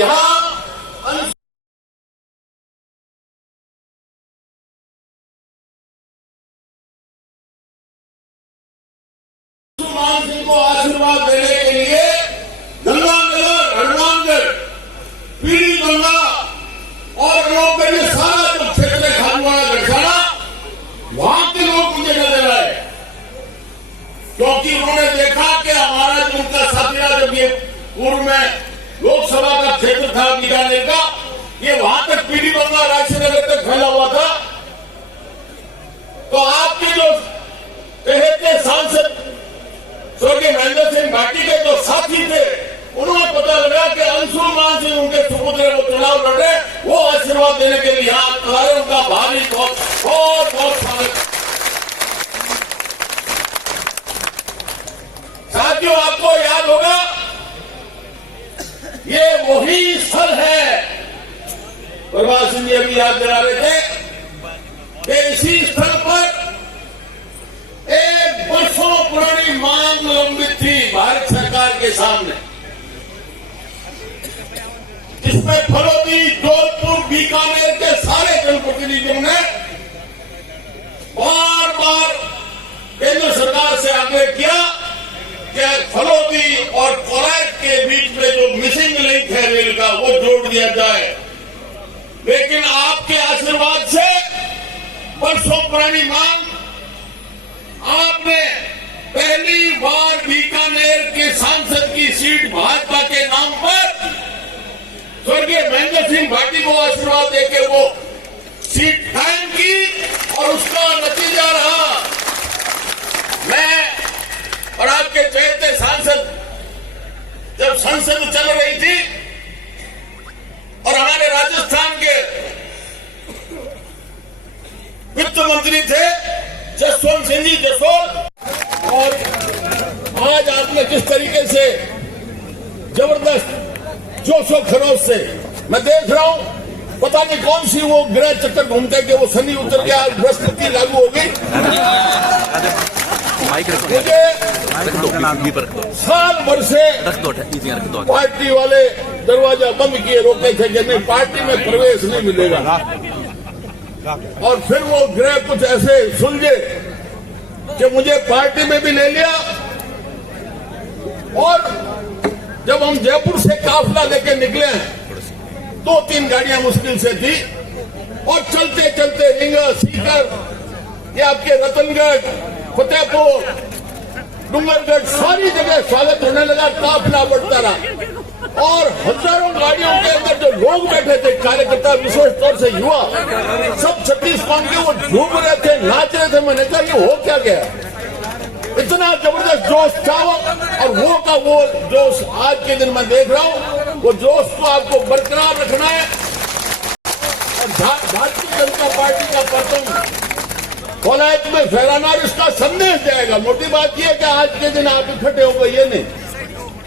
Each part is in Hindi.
यहाँ अंशुमान सिंह को आशीर्वाद देने के लिए गंगानगर, हनुमानगढ़, पीली गंगा और लोग के लिए सारा जो क्षेत्र है खानवाड़ा गढ़साना, वहां के लोग मुझे नजर आए, क्योंकि उन्होंने देखा कि हमारा जो उनका साथी जब ये पूर्व में लोकसभा का क्षेत्र था बीकानेर का, ये वहां तक पीली गंगा राजनगर तक फैला हुआ था। तो आपके जो के सांसद स्वर्गीय महेंद्र सिंह भाटी के जो साथी थे, उन्होंने पता लगा कि अंशुमान सिंह उनके सुपुत्र वो चुनाव लड़े, वो आशीर्वाद देने के लिए यहाँ खड़े, उनका भारी बहुत बहुत बहुत स्वागत। साथियों, आपको याद होगा ये वही स्थल है, प्रभात सिंह जी अभी याद दिला रहे थे कि इसी स्थल पर एक वर्षों पुरानी मांग लंबित थी भारत सरकार के सामने, जिसमें फलोदी, जोधपुर, बीकानेर के सारे जनप्रतिनिधियों ने बार बार केंद्र सरकार से आग्रह किया कि फलोदी और कोलायत के बीच में जो मिसिंग लिंक है रेल का, वो जोड़ दिया जाए। लेकिन आपके आशीर्वाद से वर्षों पुरानी मांग आपने पहली बार बीकानेर के सांसद की सीट भाजपा के नाम पर स्वर्गीय महेंद्र सिंह भाटी को आशीर्वाद देकर वो सीट कायम की और उसका नतीजा रहा। मैं और आपके चहेते सांसद जब संसद चल रही थी और हमारे राजस्थान के वित्त मंत्री थे जसवंत सिंह जी जसवंत, और आज आपने जिस तरीके से जबरदस्त जोशो खरोश से, मैं देख रहा हूं पता नहीं कौन सी वो ग्रह चक्कर घूमते कि वो शनि उतर गया, बृहस्पति लागू हो गई। मुझे साल भर से पार्टी वाले दरवाजा बंद किए रोके थे कि नहीं, पार्टी में प्रवेश नहीं मिलेगा, और फिर वो ग्रह कुछ ऐसे सुलझे कि मुझे पार्टी में भी ले लिया। और जब हम जयपुर से काफिला लेके निकले हैं, 2-3 गाड़ियां मुश्किल से थी, और चलते चलते रींगा, सीकर, ये आपके रतनगढ़, फतेहपुर, डूंगरगढ़, सारी जगह स्वागत होने लगा, काफिला बढ़ता रहा, और हजारों गाड़ियों के अंदर जो लोग बैठे थे, कार्यकर्ता, विशेष तौर से युवा, सब 36 कौम के, वो झूम रहे थे, नाच रहे थे। मैंने कहा ये हो क्या गया, इतना जबरदस्त जोश था, और वो का वो जोश आज के दिन मैं देख रहा हूँ, वो जोश को आपको बरकरार रखना है। और भारतीय जनता पार्टी का परचम कोलायत में फहराना और इसका संदेश जाएगा। मोटी बात यह है कि आज के दिन आप इकट्ठे हो गए, ये नहीं,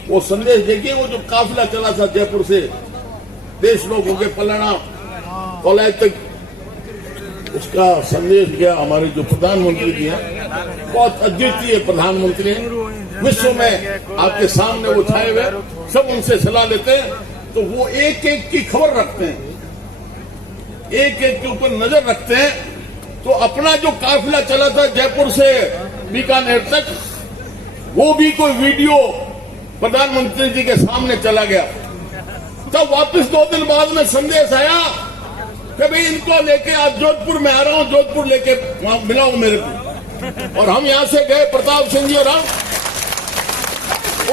वो संदेश देखिए, वो जो काफिला चला था जयपुर से देश लोगों के पलना कोलायत तक, उसका संदेश गया। हमारे जो प्रधानमंत्री जी हैं, बहुत अद्वितीय प्रधानमंत्री हैं, विश्व में आपके सामने वो छाए हुए, सब उनसे सलाह लेते हैं, तो वो एक एक की खबर रखते हैं, एक एक के ऊपर नजर रखते हैं। तो अपना जो काफिला चला था जयपुर से बीकानेर तक, वो भी कोई वीडियो प्रधानमंत्री जी के सामने चला गया। तब वापस 2 दिन बाद में संदेश आया कि भाई इनको लेके आज जोधपुर में आ रहा हूं, जोधपुर लेके वहां मिलाओ मेरे को। और हम यहां से गए, प्रताप सिंह जी और हम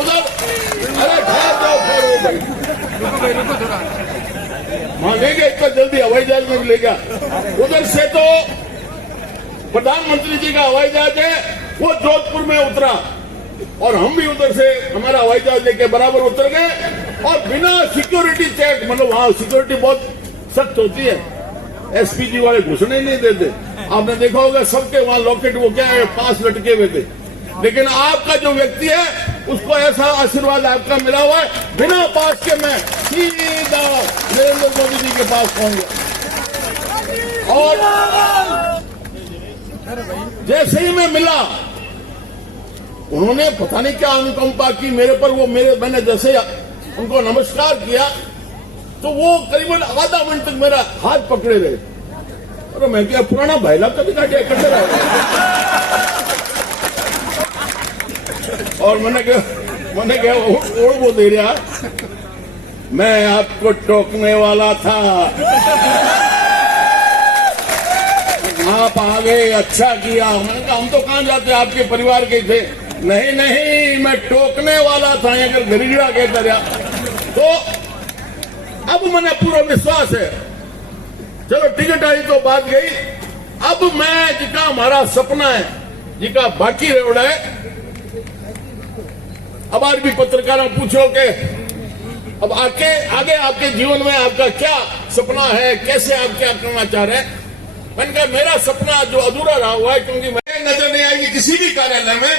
उधर, अरे ठहर जाओ, ठहर वहां ले गए, इतना जल्दी हवाई जहाज में ले गया। उधर से तो प्रधानमंत्री जी का हवाई जहाज है, वो जोधपुर में उतरा, और हम भी उधर से हमारा हवाई जहाज लेके बराबर उतर गए, और बिना सिक्योरिटी चेक, मतलब वहां सिक्योरिटी बहुत सख्त होती है, एसपीजी वाले घुसने ही नहीं देते। आपने देखा होगा सबके वहां लॉकेट, वो क्या है, पास लटके हुए थे। लेकिन आपका जो व्यक्ति है, उसको ऐसा आशीर्वाद आपका मिला हुआ है, बिना पास के मैं सीधा नरेंद्र मोदी जी के पास पहुंच गया। और जैसे ही मैं मिला, उन्होंने पता नहीं क्या अनुकंपा की मेरे पर, मैंने जैसे उनको नमस्कार किया तो वो करीबन आधा मिनट तक मेरा हाथ पकड़े रहे। अरे मैं क्या पुराना भाईला कभी काटे करते रहा। और मैंने क्या और वो दे रहा, मैं आपको टोकने वाला था, आप आ गए, अच्छा किया। मैंने कहा हम तो कहां जाते, आपके परिवार के थे। नहीं नहीं, मैं टोकने वाला था, अगर गरीबड़ा कहता रहा। तो अब मैंने पूरा विश्वास है। चलो टिकट आई तो बात गई। अब मैं जिका हमारा सपना है, जिका बाकी रेवड़ा है, अब आज भी पत्रकारों पूछो कि अब आगे आपके जीवन में आपका क्या सपना है, कैसे आप क्या करना चाह रहे हैं। मैंने कहा मेरा सपना जो अधूरा रहा हुआ है, क्योंकि मैं नजर नहीं आएगी किसी भी कार्यालय में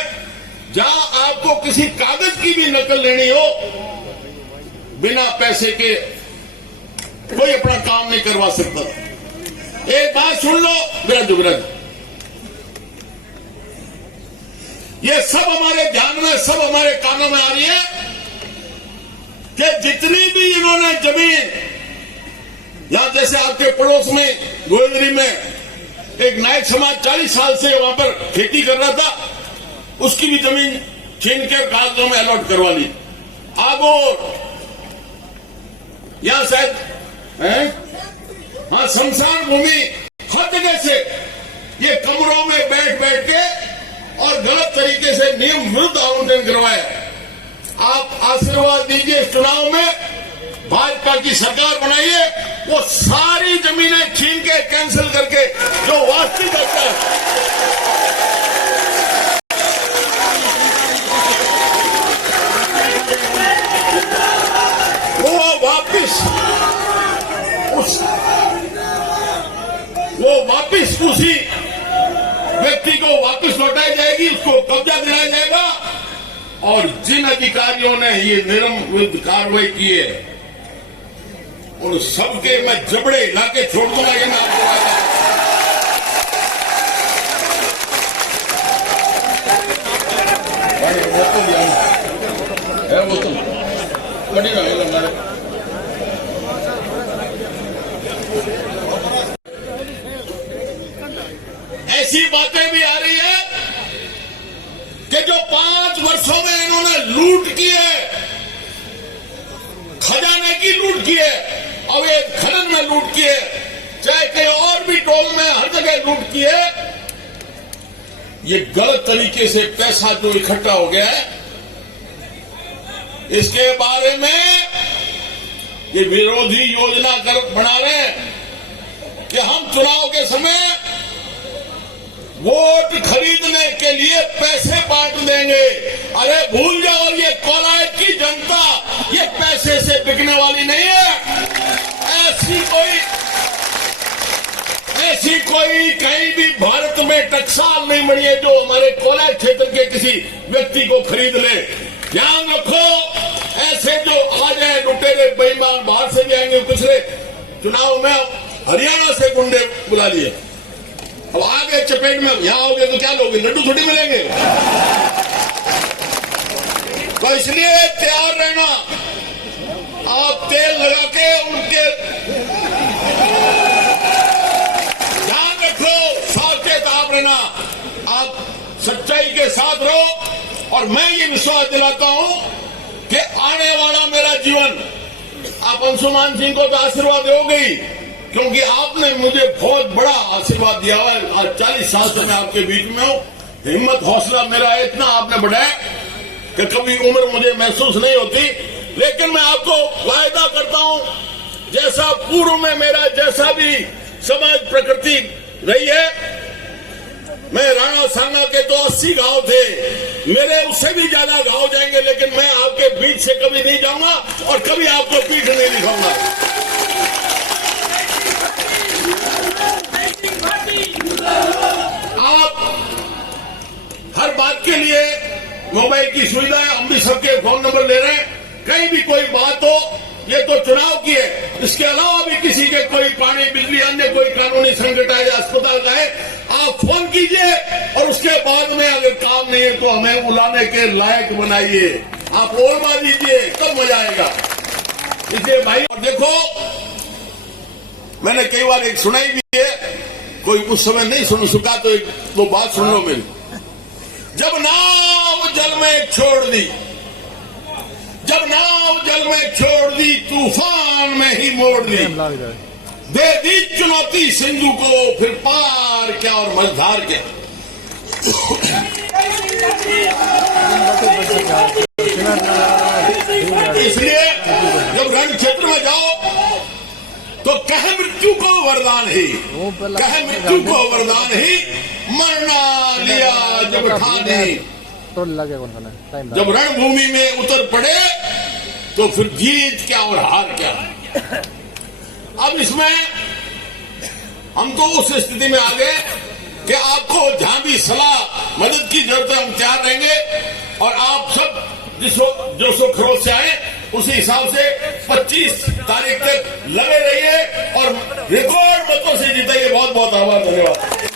जहां आपको किसी कागज की भी नकल लेनी हो, बिना पैसे के कोई अपना काम नहीं करवा सकता। एक बात सुन लो विराज, ये सब हमारे ध्यान में, सब हमारे कानों में आ रही है कि जितनी भी इन्होंने जमीन, या जैसे आपके पड़ोस में गोविंदरी में एक नायक समाज 40 साल से वहां पर खेती कर रहा था, उसकी भी जमीन छीन के कागजों में अलॉट करवा ली। आगोर यहां शायद हाँ शमशान भूमि, हर जगह से ये कमरों में बैठ के और गलत तरीके से नियम विरुद्ध आवंटन करवाया। आप आशीर्वाद दीजिए, चुनाव में भाजपा की सरकार बनाइए, वो सारी जमीनें छीन के कैंसिल करके जो वास्तविक है वो वापिस उसी व्यक्ति को वापस लौटाई जाएगी, उसको कब्जा दिलाया जाएगा। और जिन अधिकारियों ने ये नियम विरुद्ध कार्रवाई की है, उन सबके मैं जबड़े हिला के छोड़ दूंगा, ये मैं आपको वादा। वो तो कड़ी रहेगा। ऐसी बातें भी आ रही है कि जो 5 वर्षों में इन्होंने लूट की है, खजाने की लूट की है, अवैध खनन में लूट की है, चाहे कहीं और भी टोल में हर जगह लूट की है। ये गलत तरीके से पैसा जो इकट्ठा हो गया है, इसके बारे में ये विरोधी योजना बना रहे हैं कि हम चुनाव के समय वोट खरीदने के लिए पैसे बांट देंगे। अरे भूल जाओ, ये कोलायत की जनता ये पैसे से बिकने वाली नहीं है। ऐसी कोई कहीं भी भारत में टकसाल नहीं बनी है जो हमारे कोलायत क्षेत्र के किसी व्यक्ति को खरीद ले। ध्यान रखो, ऐसे जो आ जाए लुटेरे बेईमान, बाहर से भी आएंगे। पिछले चुनाव में हरियाणा से गुंडे बुला लिए, अब आगे चपेट में यहां आओगे तो क्या लोगे, लड्डू थोड़ी मिलेंगे। तो इसलिए तैयार रहना, आप तेल लगा के उनके ध्यान रखो, सावचेत आप रहना, आप सच्चाई के साथ रहो। और मैं ये विश्वास दिलाता हूं कि आने वाला मेरा जीवन, आप अंशुमान सिंह को तो आशीर्वाद दोगे ही, क्योंकि आपने मुझे बहुत बड़ा आशीर्वाद दिया हुआ है। आज 40 साल से मैं आपके बीच में हूं। हिम्मत हौसला मेरा इतना आपने बढ़ाया कि कभी उम्र मुझे महसूस नहीं होती। लेकिन मैं आपको वायदा करता हूं, जैसा पूर्व में मेरा जैसा भी समाज प्रकृति रही है, मैं राणा सांगा के तो 80 घाव थे, मेरे उससे भी ज्यादा घाव जाएंगे, लेकिन मैं आपके बीच से कभी नहीं जाऊंगा और कभी आपको पीठ नहीं दिखाऊंगा। आप हर बात के लिए मोबाइल की सुविधा है, हम भी सबके फोन नंबर ले रहे हैं। कहीं भी कोई बात हो, ये तो चुनाव की है, इसके अलावा भी किसी के कोई पानी, बिजली, अन्य कोई कानूनी संकट है या अस्पताल का है, आप फोन कीजिए। और उसके बाद में अगर काम नहीं है तो हमें बुलाने के लायक बनाइए, आप और बात दीजिए, तब मजा आएगा। इसलिए भाई और देखो, मैंने कई बार एक सुनाई भी है, कोई उस समय नहीं सुन सका तो एक दो बात सुन लो मेरी। जब नाव जल में छोड़ दी, जब नाव जल में छोड़ दी, तूफान में ही मोड़ दी, दे दी चुनौती सिंधु को, फिर पार क्या और मझधार क्या। इसलिए जब रण क्षेत्र में जाओ तो कह मृत्यु को वरदान ही, कह मृत्यु को वरदान ही, मरना लिया जब ठानी। जब रणभूमि में उतर पड़े तो फिर जीत क्या और हार क्या। अब इसमें हम तो उस स्थिति में आ गए कि आपको जहां भी सलाह मदद की जरूरत है हम तैयार रहेंगे, और आप सब जो सो खरोच से आए उसी हिसाब से 25 तारीख तक लगे रहिए और रिकॉर्ड मतों से जीतेंगे। बहुत बहुत आभार, धन्यवाद।